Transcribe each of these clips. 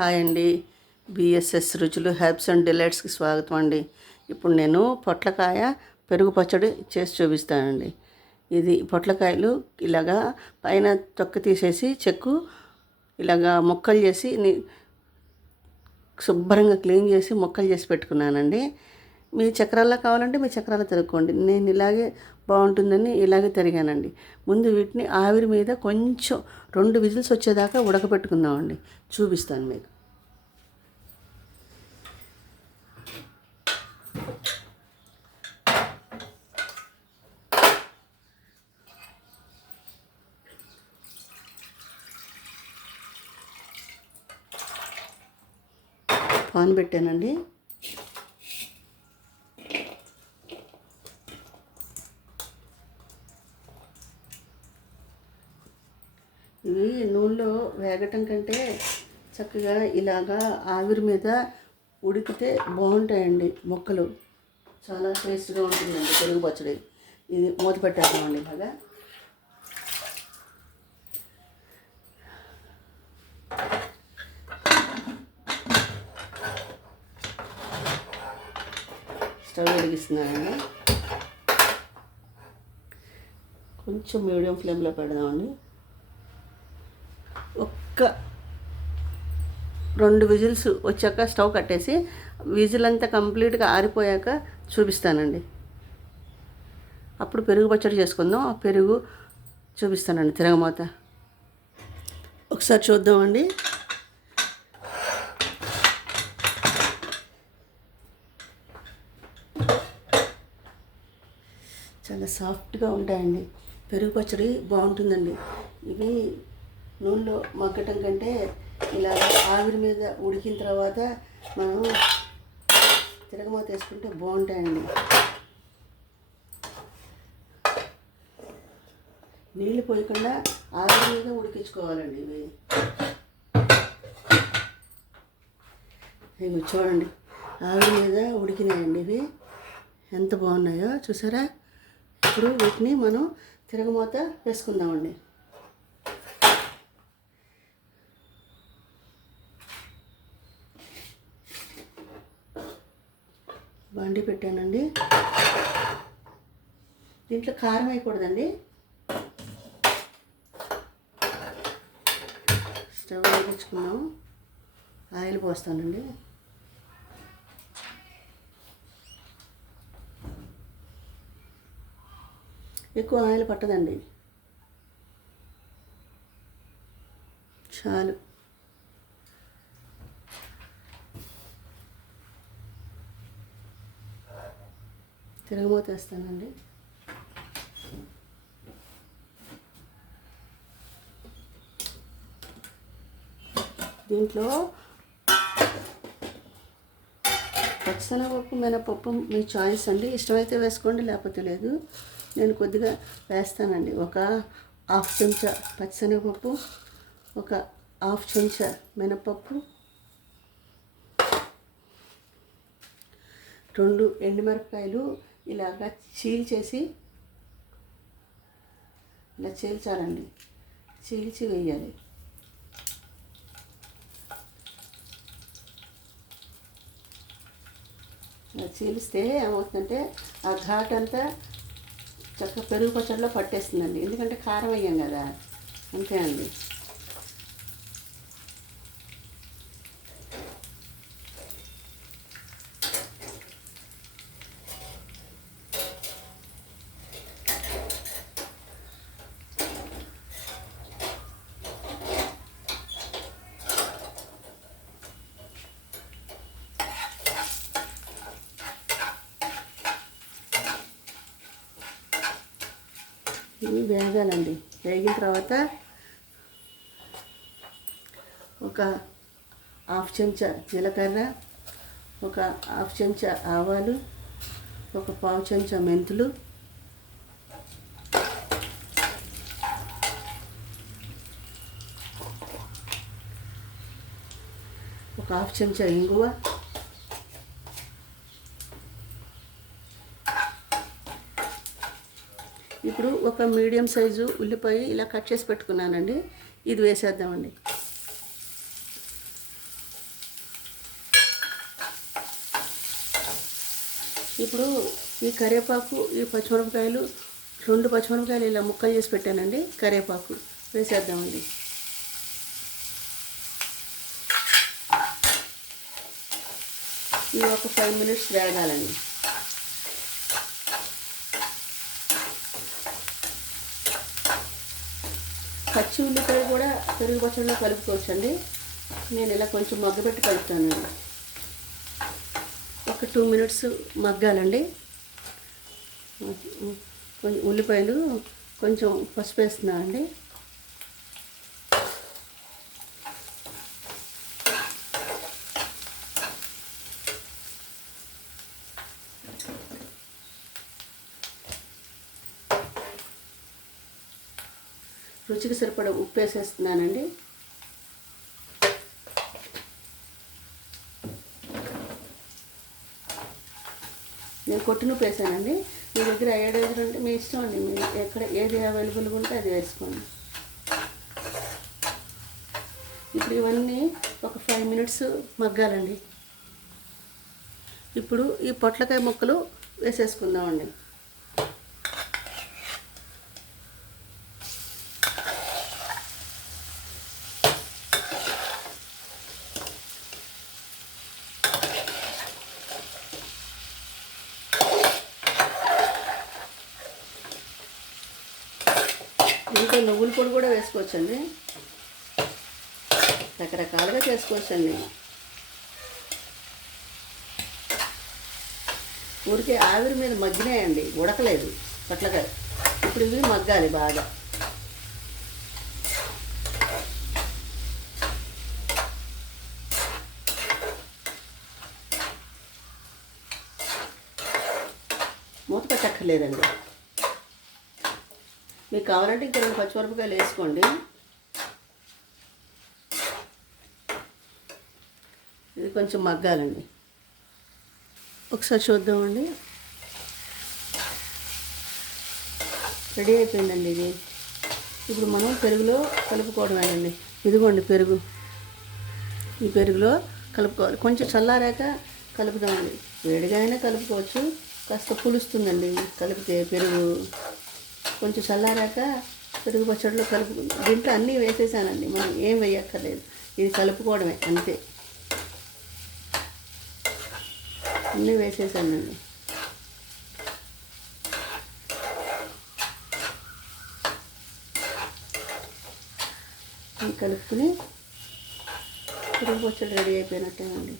Hi అండి. BSS రుచులు herbs and డిలైట్స్కి స్వాగతం అండి. ఇప్పుడు నేను పొట్లకాయ పెరుగు పచ్చడి చేసి చూపిస్తానండి. ఇది పొట్లకాయలు ఇలాగా పైన తొక్క తీసేసి చెక్కు ఇలాగా ముక్కలు చేసి శుభ్రంగా క్లీన్ చేసి ముక్కలు చేసి పెట్టుకున్నానండి. మీ చక్రాల్లో కావాలంటే మీ చక్రాలు తరుక్కోండి. నేను ఇలాగే బాగుంటుందని ఇలాగే తరిగానండి. ముందు వీటిని ఆవిరి మీద కొంచెం 2 విజిల్స్ వచ్చేదాకా ఉడకపెట్టుకుందామండి. చూపిస్తాను మీకు. పాన్ పెట్టానండి. ఇవి నూనెలో వేగటం కంటే చక్కగా ఇలాగా ఆవిరి మీద ఉడికితే బాగుంటాయండి. ముక్కలు చాలా టేస్ట్గా ఉంటుందండి పెరుగు పచ్చడి. ఇది మూత పెట్టేద్దామండి. ఇలాగా స్టవ్ వెలిగిస్తున్నానండి. కొంచెం మీడియం ఫ్లేమ్లో పెడదామండి. ఒక్క 2 విజిల్స్ వచ్చాక స్టవ్ కట్టేసి విజిల్ అంతా కంప్లీట్గా ఆరిపోయాక చూపిస్తానండి. అప్పుడు పెరుగు పచ్చడి చేసుకుందాం. ఆ పెరుగు చూపిస్తానండి. తిరగమాత ఒకసారి చూద్దామండి. చాలా సాఫ్ట్గా ఉంటాయండి. పెరుగు పచ్చడి బాగుంటుందండి. ఇవి నూనెలో మగ్గటం కంటే ఇలా ఆవిరి మీద ఉడికిన తర్వాత మనం తిరగమాత వేసుకుంటే బాగుంటాయండి. నీళ్ళు పోయకుండా ఆవిరి మీద ఉడికించుకోవాలండి. ఇవి చూడండి, ఆవిరి మీద ఉడికినాయండి. ఇవి ఎంత బాగున్నాయో చూసారా. ఇప్పుడు వీటిని మనం తిరగమాత వేసుకుందామండి. బండి పెట్టానండి. దీంట్లో కారం వేయకూడదండి. స్టవ్ వెలిగించుకున్నాం. ఆయిల్ పోస్తానండి. ఎక్కువ ఆయిల్ పట్టదండి, చాలు. తిరగమూత వేస్తానండి. దీంట్లో పచ్చనపప్పు మినపప్పు మీ చాయిస్ అండి. ఇష్టమైతే వేసుకోండి, లేకపోతే లేదు. నేను కొద్దిగా వేస్తానండి. ఒక 1/2 చెంచా పచ్చనపప్పు, ఒక 1/2 చెంచా మినపప్పు, 2 ఎండుమిరపకాయలు ఇలాగా చీల్చేసి ఇలా చీల్చాలండి. చీల్చి వేయాలి. ఇలా చీలిస్తే ఏమవుతుందంటే ఆ ఘాట్ అంతా చక్కగా పెరుగు పచ్చడిలో పట్టేస్తుందండి. ఎందుకంటే కారం వేయం కదా, అంతే అండి. ఇవి వేగాలండి. వేగిన తర్వాత ఒక 1/2 చెంచా జీలకర్ర, ఒక 1/2 చెంచా ఆవాలు, ఒక 1/4 చెంచా మెంతులు, ఒక 1/2 చెంచా ఇంగువ, ఇప్పుడు ఒక మీడియం సైజు ఉల్లిపాయ ఇలా కట్ చేసి పెట్టుకున్నానండి. ఇది వేసేద్దామండి. ఇప్పుడు ఈ కరివేపాకు, ఈ పచ్చిమిరపకాయలు, 2 పచ్చిమిరపకాయలు ఇలా ముక్కలు చేసి పెట్టానండి. కరివేపాకు వేసేద్దామండి. ఇవి ఒక 5 మినిట్స్ వేగాలండి. పచ్చి ఉల్లిపాయ కూడా పెరుగు పచ్చడిలో కలుపుకోవచ్చండి. నేను ఇలా కొంచెం మగ్గబెట్టి కలుపుతానండి. ఒక 2 మినిట్స్ మగ్గాలండి. ఉల్లిపాయలు కొంచెం పసుపు వేస్తున్నానండి. రుచికి సరిపడా ఉప్పు వేసేస్తున్నానండి. నేను కొట్టిన ఉప్పు వేసానండి. మీ దగ్గర ఏడేది ఉంటే మీ ఇష్టం అండి. మీరు ఎక్కడ ఏది అవైలబుల్గా ఉంటే అది వేసుకోండి. ఇప్పుడు ఇవన్నీ ఒక 5 మినిట్స్ మగ్గాలండి. ఇప్పుడు ఈ పొట్లకాయ ముక్కలు వేసేసుకుందామండి. ఇంకా నువ్వుల పొడి కూడా వేసుకోవచ్చండి. రకరకాలుగా చేసుకోవచ్చండి. ఊరికే ఆవిరి మీద మగ్గినాయండి, ఉడకలేదు పొట్లకాయ. ఇప్పుడు ఇవి మగ్గాలి బాగా. మూత పెట్టక్కర్లేదండి. మీకు కావాలంటే ఇంకా 2 పచ్చిమిరపకాయలు వేసుకోండి. ఇది కొంచెం మగ్గాలండి. ఒకసారి చూద్దామండి. రెడీ అయిపోయిందండి ఇది. ఇప్పుడు మనం పెరుగులో కలుపుకోవడమేనండి. ఇదిగోండి పెరుగు. ఈ పెరుగులో కలుపుకోవాలి. కొంచెం చల్లారాక కలుపుదామండి. వేడిగా అయినా కలుపుకోవచ్చు. కాస్త పులుస్తుందండి కలిపితే పెరుగు. కొంచెం చల్లారాక పెరుగు పచ్చడిలో దీంట్లో అన్నీ వేసేసానండి. మనం ఏం వేయక్కర్లేదు. ఇది కలుపుకోవడమే అంతే. అన్నీ వేసేసానండి. కలుపుకుని పెరుగు పచ్చడి రెడీ అయిపోయినట్టేనండి.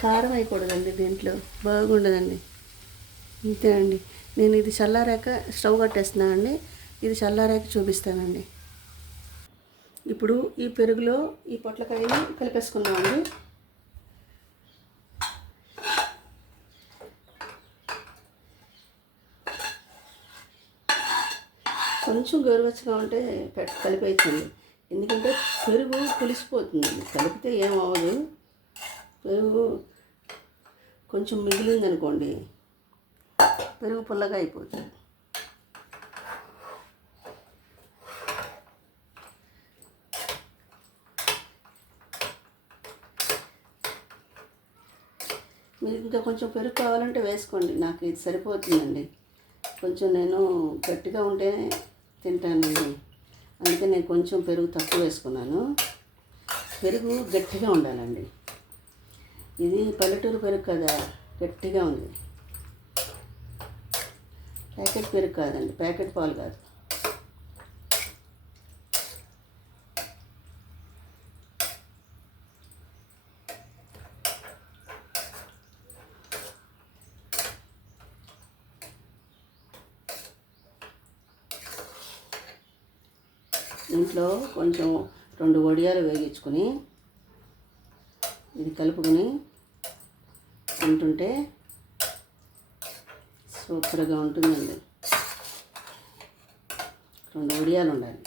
కారం వేయకూడదండి దీంట్లో, బాగుండదండి. అంతేనండి. నేను ఇది చల్లారాక స్టవ్ కట్టేస్తున్నానండి. ఇది చల్లారాక చూపిస్తానండి. ఇప్పుడు ఈ పెరుగులో ఈ పొట్లకాయని కలిపేసుకున్నామండి. కొంచెం గోరువెచ్చగా ఉంటే కలిపేయచ్చండి. ఎందుకంటే పెరుగు పులిసిపోతుందండి. కలిపితే ఏమవ్వదు. పెరుగు కొంచెం మిగిలిందనుకోండి, పెరుగు పుల్లగా అయిపోతుంది. మీరు ఇంకా కొంచెం పెరుగు కావాలంటే వేసుకోండి. నాకు ఇది సరిపోతుందండి. కొంచెం నేను గట్టిగా ఉంటే తింటానండి. అందుకే నేను కొంచెం పెరుగు తక్కువ వేసుకున్నాను. పెరుగు గట్టిగా ఉండాలండి. ఇది పల్లెటూరు పెరుగు కదా, గట్టిగా ఉంది. ప్యాకెట్ పెరుగు కాదండి, ప్యాకెట్ పాలు కాదు. ఇంట్లో కొంచెం 2 వడియాలు వేగించుకొని ఇది కలుపుకొని తింటుంటే సూపర్గా ఉంటుందండి. 2 వడియాలు ఉండాలి.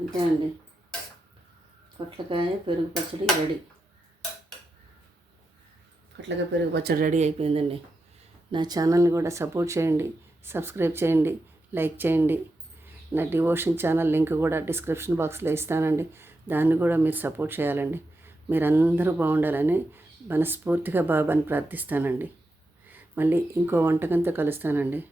అంతే అండి. పొట్లకాయ పెరుగు పచ్చడి రెడీ. పొట్లకాయ పెరుగు పచ్చడి రెడీ అయిపోయిందండి. నా ఛానల్ని కూడా సపోర్ట్ చేయండి, సబ్స్క్రైబ్ చేయండి, లైక్ చేయండి. నా డివోషన్ ఛానల్ లింక్ కూడా డిస్క్రిప్షన్ బాక్స్లో ఇస్తానండి. దాన్ని కూడా మీరు సపోర్ట్ చేయాలండి. మీరందరూ బాగుండాలని మనస్ఫూర్తిగా బాబాని ప్రార్థిస్తానండి. మళ్ళీ ఇంకో వంటకంతో కలుస్తానండి.